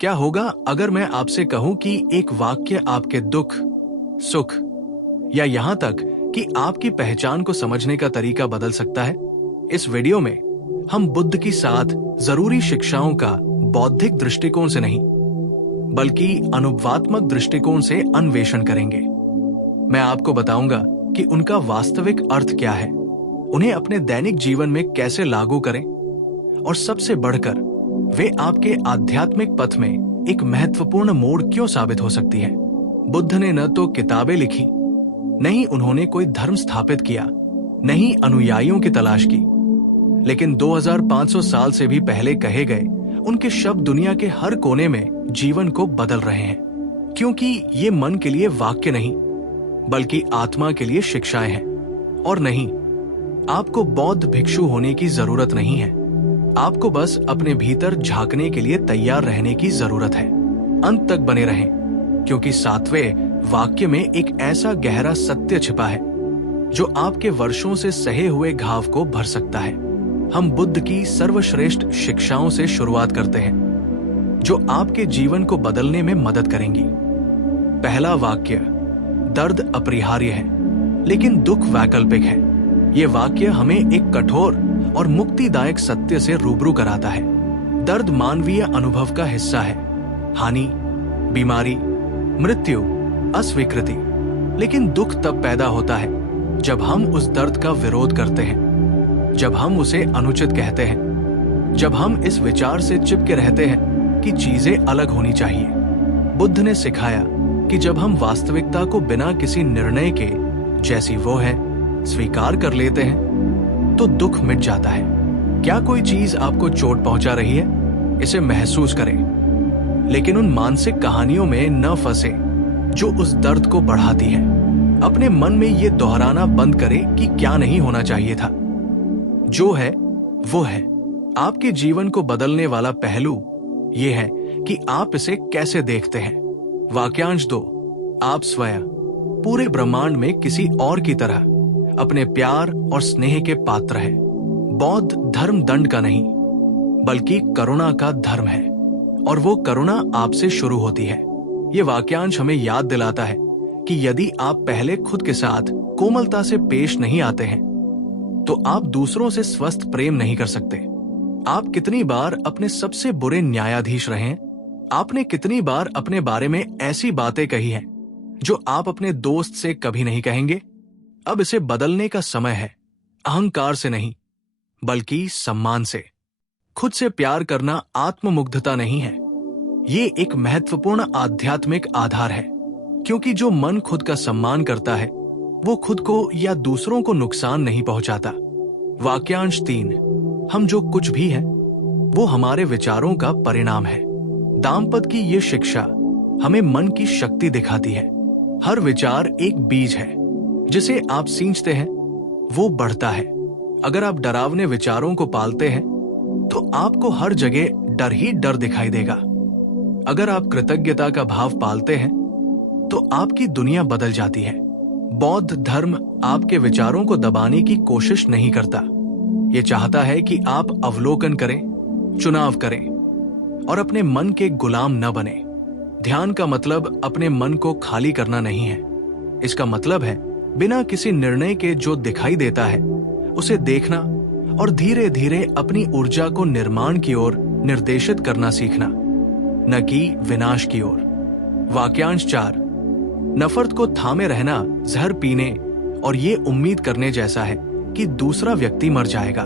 क्या होगा अगर मैं आपसे कहूं कि एक वाक्य आपके दुख, सुख या यहां तक कि आपकी पहचान को समझने का तरीका बदल सकता है? इस वीडियो में हम बुद्ध की 7 जरूरी शिक्षाओं का बौद्धिक दृष्टिकोण से नहीं, बल्कि अनुभवात्मक दृष्टिकोण से अन्वेषण करेंगे। मैं आपको बताऊंगा कि उनका वास्तविक अर्थ क्या है, उन्हें अपने दैनिक जीवन में कैसे लागू करें, और सबसे बढ़कर वे आपके आध्यात्मिक पथ में एक महत्वपूर्ण मोड़ क्यों साबित हो सकती है। बुद्ध ने न तो किताबें लिखी, न ही उन्होंने कोई धर्म स्थापित किया, न ही अनुयायियों की तलाश की, लेकिन 2500 साल से भी पहले कहे गए उनके शब्द दुनिया के हर कोने में जीवन को बदल रहे हैं। क्योंकि ये मन के लिए वाक्य नहीं, बल्कि आत्मा के लिए शिक्षाएं हैं। और नहीं, आपको बौद्ध भिक्षु होने की जरूरत नहीं है, आपको बस अपने भीतर झांकने के लिए तैयार रहने की जरूरत है। अंत तक बने रहें, क्योंकि 7वें वाक्य में एक ऐसा गहरा सत्य छिपा है जो आपके वर्षों से सहे हुए घाव को भर सकता है। हम बुद्ध की सर्वश्रेष्ठ शिक्षाओं से शुरुआत करते हैं जो आपके जीवन को बदलने में मदद करेंगी। पहला वाक्य, दर्द अपरिहार्य है लेकिन दुख वैकल्पिक है। ये वाक्य हमें एक कठोर और मुक्तिदायक सत्य से रूबरू कराता है। दर्द मानवीय अनुभव का हिस्सा है, हानि, बीमारी, मृत्यु, अस्वीकृति। लेकिन दुख तब पैदा होता है जब हम उस दर्द का विरोध करते हैं, जब हम उसे अनुचित कहते हैं, जब हम इस विचार से चिपके रहते हैं कि चीजें अलग होनी चाहिए। बुद्ध ने सिखाया कि जब हम वास्तविकता को बिना किसी निर्णय के जैसी वो है स्वीकार कर लेते हैं तो दुख मिट जाता है। क्या कोई चीज आपको चोट पहुंचा रही है? इसे महसूस करें, लेकिन उन मानसिक कहानियों में न फंसे जो उस दर्द को बढ़ाती है। अपने मन में ये दोहराना बंद करें कि क्या नहीं होना चाहिए था। जो है वो है। आपके जीवन को बदलने वाला पहलू ये है कि आप इसे कैसे देखते हैं। वाक्यांश 2, आप स्वयं पूरे ब्रह्मांड में किसी और की तरह अपने प्यार और स्नेह के पात्र हैं। बौद्ध धर्म दंड का नहीं, बल्कि करुणा का धर्म है, और वो करुणा आपसे शुरू होती है। ये वाक्यांश हमें याद दिलाता है कि यदि आप पहले खुद के साथ कोमलता से पेश नहीं आते हैं तो आप दूसरों से स्वस्थ प्रेम नहीं कर सकते। आप कितनी बार अपने सबसे बुरे न्यायाधीश रहे हैं? आपने कितनी बार अपने बारे में ऐसी बातें कही हैं जो आप अपने दोस्त से कभी नहीं कहेंगे? अब इसे बदलने का समय है, अहंकार से नहीं, बल्कि सम्मान से। खुद से प्यार करना आत्ममुग्धता नहीं है, ये एक महत्वपूर्ण आध्यात्मिक आधार है। क्योंकि जो मन खुद का सम्मान करता है वो खुद को या दूसरों को नुकसान नहीं पहुंचाता। वाक्यांश 3, हम जो कुछ भी हैं वो हमारे विचारों का परिणाम है। दाम्पत्य की ये शिक्षा हमें मन की शक्ति दिखाती है। हर विचार एक बीज है, जिसे आप सींचते हैं वो बढ़ता है। अगर आप डरावने विचारों को पालते हैं तो आपको हर जगह डर ही डर दिखाई देगा। अगर आप कृतज्ञता का भाव पालते हैं तो आपकी दुनिया बदल जाती है। बौद्ध धर्म आपके विचारों को दबाने की कोशिश नहीं करता। ये चाहता है कि आप अवलोकन करें, चुनाव करें और अपने मन के गुलाम न बने। ध्यान का मतलब अपने मन को खाली करना नहीं है। इसका मतलब है बिना किसी निर्णय के जो दिखाई देता है उसे देखना और धीरे धीरे अपनी ऊर्जा को निर्माण की ओर निर्देशित करना सीखना, न कि विनाश की ओर। वाक्यांश 4, नफरत को थामे रहना जहर पीने और ये उम्मीद करने जैसा है कि दूसरा व्यक्ति मर जाएगा।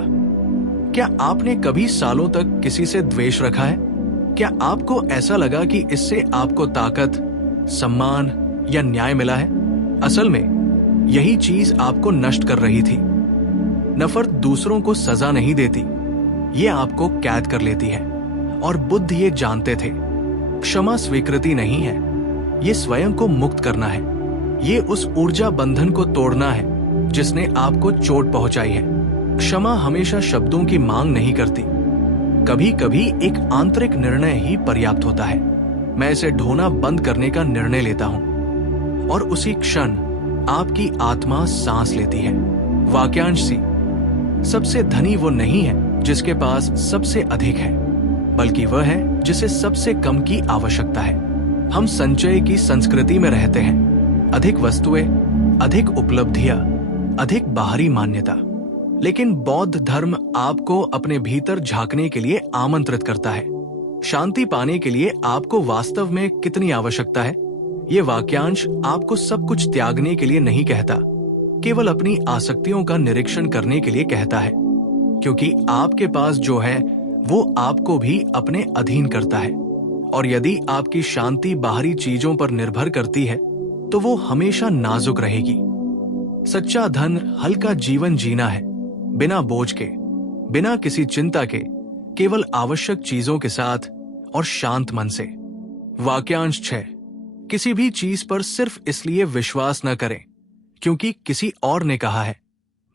क्या आपने कभी सालों तक किसी से द्वेष रखा है? क्या आपको ऐसा लगा कि इससे आपको ताकत, सम्मान या न्याय मिला है? असल में यही चीज आपको नष्ट कर रही थी। नफरत दूसरों को सजा नहीं देती, ये आपको कैद कर लेती है। और बुद्ध ये जानते थे। क्षमा स्वीकृति नहीं है, ये स्वयं को मुक्त करना है। ये उस ऊर्जा बंधन को तोड़ना है जिसने आपको चोट पहुंचाई है। क्षमा हमेशा शब्दों की मांग नहीं करती, कभी कभी एक आंतरिक निर्णय ही पर्याप्त होता है। मैं इसे ढोना बंद करने का निर्णय लेता हूं और उसी क्षण आपकी आत्मा सांस लेती है। वाक्यांश सी, सबसे धनी वो नहीं है जिसके पास सबसे अधिक है, बल्कि वह है जिसे सबसे कम की आवश्यकता है। हम संचय की संस्कृति में रहते हैं। अधिक वस्तुएं, अधिक उपलब्धियां, अधिक बाहरी मान्यता। लेकिन बौद्ध धर्म आपको अपने भीतर झांकने के लिए आमंत्रित करता है। शांति पाने के लिए आपको वास्तव में कितनी आवश्यकता है? ये वाक्यांश आपको सब कुछ त्यागने के लिए नहीं कहता, केवल अपनी आसक्तियों का निरीक्षण करने के लिए कहता है, क्योंकि आपके पास जो है वो आपको भी अपने अधीन करता है। और यदि आपकी शांति बाहरी चीजों पर निर्भर करती है तो वो हमेशा नाजुक रहेगी। सच्चा धन हल्का जीवन जीना है, बिना बोझ के, बिना किसी चिंता के, केवल आवश्यक चीजों के साथ और शांत मन से। वाक्यांश 6, किसी भी चीज पर सिर्फ इसलिए विश्वास न करें क्योंकि किसी और ने कहा है,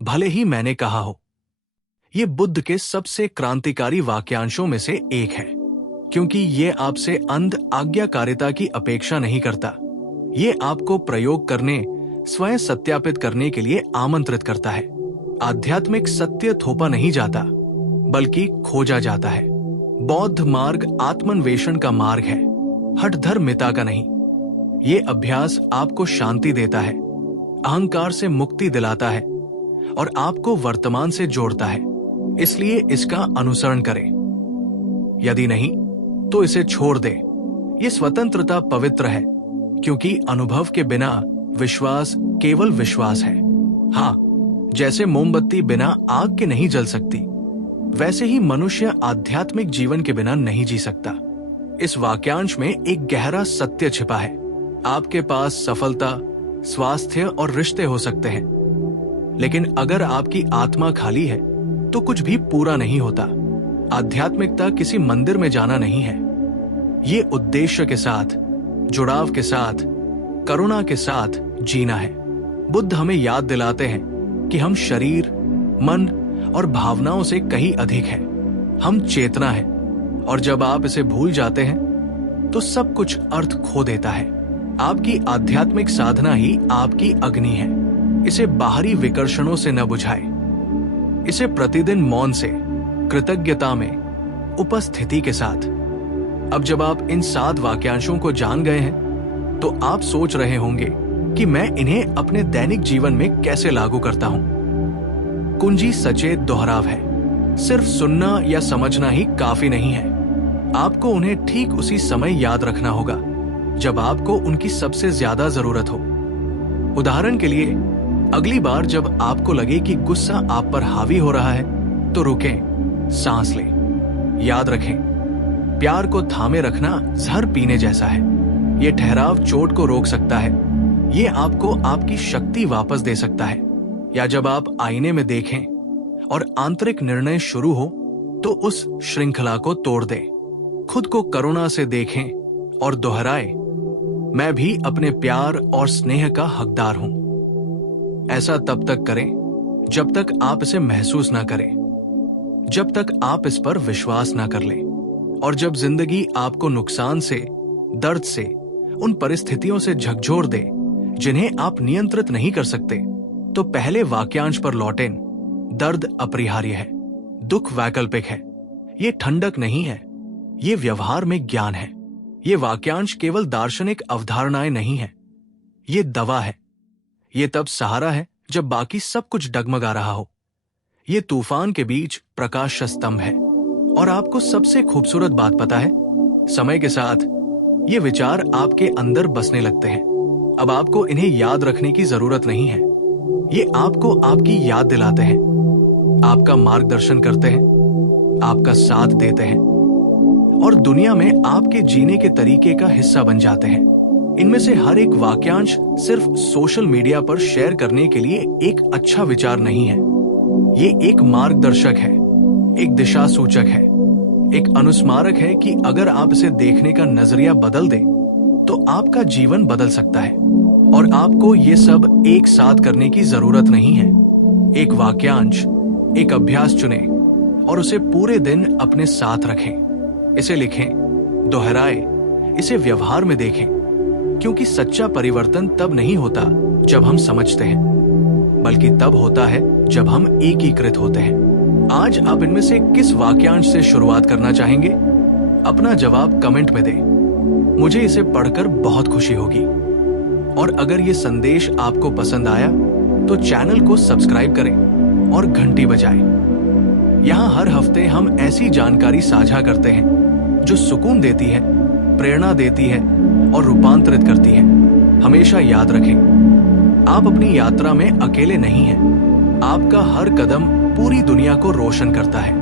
भले ही मैंने कहा हो। ये बुद्ध के सबसे क्रांतिकारी वाक्यांशों में से एक है, क्योंकि ये आपसे अंध आज्ञाकारिता की अपेक्षा नहीं करता। ये आपको प्रयोग करने, स्वयं सत्यापित करने के लिए आमंत्रित करता है। आध्यात्मिक सत्य थोपा नहीं जाता, बल्कि खोजा जाता है। बौद्ध मार्ग आत्मन्वेषण का मार्ग है, हठधर्मिता का नहीं। ये अभ्यास आपको शांति देता है, अहंकार से मुक्ति दिलाता है और आपको वर्तमान से जोड़ता है। इसलिए इसका अनुसरण करें। यदि नहीं तो इसे छोड़ दे। ये स्वतंत्रता पवित्र है, क्योंकि अनुभव के बिना विश्वास केवल विश्वास है। हाँ, जैसे मोमबत्ती बिना आग के नहीं जल सकती, वैसे ही मनुष्य आध्यात्मिक जीवन के बिना नहीं जी सकता। इस वाक्यांश में एक गहरा सत्य छिपा है। आपके पास सफलता, स्वास्थ्य और रिश्ते हो सकते हैं, लेकिन अगर आपकी आत्मा खाली है तो कुछ भी पूरा नहीं होता। आध्यात्मिकता किसी मंदिर में जाना नहीं है, ये उद्देश्य के साथ, जुड़ाव के साथ, करुणा के साथ जीना है। बुद्ध हमें याद दिलाते हैं कि हम शरीर, मन और भावनाओं से कहीं अधिक हैं। हम चेतना है, और जब आप इसे भूल जाते हैं तो सब कुछ अर्थ खो देता है। आपकी आध्यात्मिक साधना ही आपकी अग्नि है। इसे बाहरी विकर्षणों से न बुझाए। इसे प्रतिदिन मौन से, कृतज्ञता में, उपस्थिति के साथ। अब जब आप इन 7 वाक्यांशों को जान गए हैं तो आप सोच रहे होंगे कि मैं इन्हें अपने दैनिक जीवन में कैसे लागू करता हूं। कुंजी सचेत दोहराव है। सिर्फ सुनना या समझना ही काफी नहीं है। आपको उन्हें ठीक उसी समय याद रखना होगा जब आपको उनकी सबसे ज्यादा जरूरत हो। उदाहरण के लिए, अगली बार जब आपको लगे कि गुस्सा आप पर हावी हो रहा है तो रुकें, सांस लें। याद रखें, प्यार को थामे रखना जहर पीने जैसा है। ये ठहराव चोट को रोक सकता है, ये आपको आपकी शक्ति वापस दे सकता है। या जब आप आईने में देखें और आंतरिक निर्णय शुरू हो तो उस श्रृंखला को तोड़ दें। खुद को करुणा से देखें और दोहराए, मैं भी अपने प्यार और स्नेह का हकदार हूं। ऐसा तब तक करें जब तक आप इसे महसूस ना करें, जब तक आप इस पर विश्वास ना कर लें। और जब जिंदगी आपको नुकसान से, दर्द से, उन परिस्थितियों से झकझोर दे जिन्हें आप नियंत्रित नहीं कर सकते, तो पहले वाक्यांश पर लौटें। दर्द अपरिहार्य है, दुख वैकल्पिक है। ये ठंडक नहीं है, ये व्यवहार में ज्ञान है। ये वाक्यांश केवल दार्शनिक अवधारणाएं नहीं है, ये दवा है। ये तब सहारा है जब बाकी सब कुछ डगमगा रहा हो। ये तूफान के बीच प्रकाश स्तंभ है। और आपको सबसे खूबसूरत बात पता है, समय के साथ ये विचार आपके अंदर बसने लगते हैं। अब आपको इन्हें याद रखने की जरूरत नहीं है, ये आपको आपकी याद दिलाते हैं, आपका मार्गदर्शन करते हैं, आपका साथ देते हैं और दुनिया में आपके जीने के तरीके का हिस्सा बन जाते हैं। इनमें से हर एक वाक्यांश सिर्फ सोशल मीडिया पर शेयर करने के लिए एक अच्छा विचार नहीं है। ये एक मार्गदर्शक है, एक दिशा सूचक है, एक अनुस्मारक है कि अगर आप इसे देखने का नजरिया बदल दें तो आपका जीवन बदल सकता है। और आपको ये सब एक साथ करने की जरूरत नहीं है। एक वाक्यांश, एक अभ्यास चुनें और उसे पूरे दिन अपने साथ रखें। इसे लिखें, दोहराएं, इसे व्यवहार में देखें, क्योंकि सच्चा परिवर्तन तब नहीं होता जब हम समझते हैं, बल्कि तब होता है जब हम एकीकृत होते हैं। आज आप इनमें से किस वाक्यांश से शुरुआत करना चाहेंगे? अपना जवाब कमेंट में दें। मुझे इसे पढ़कर बहुत खुशी होगी। और अगर ये संदेश आपको पसंद आया तो चैनल को सब्सक्राइब करें और घंटी बजाएं। यहाँ हर हफ्ते हम ऐसी जानकारी साझा करते हैं जो सुकून देती है, प्रेरणा देती है और रूपांतरित करती है। हमेशा याद रखें, आप अपनी यात्रा में अकेले नहीं हैं। आपका हर कदम पूरी दुनिया को रोशन करता है।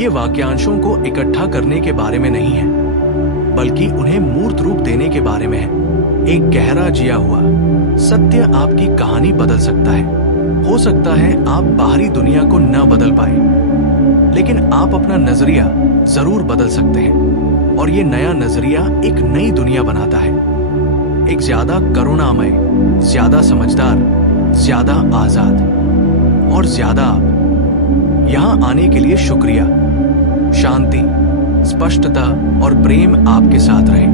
ये वाक्यांशों को इकट्ठा करने के बारे में नहीं है, बल्कि उन्हें मूर्त रूप देने के बारे में है। एक गहरा जिया हुआ सत्य आपकी कहानी बदल सकता है। हो सकता है आप बाहरी दुनिया को न बदल पाए, लेकिन आप अपना नजरिया जरूर बदल सकते हैं। और ये नया नजरिया एक नई दुनिया बनाता है, एक ज्यादा करुणामय, ज्यादा समझदार, ज्यादा आजाद और ज्यादा आप। यहां आने के लिए शुक्रिया। शांति, स्पष्टता और प्रेम आपके साथ रहे।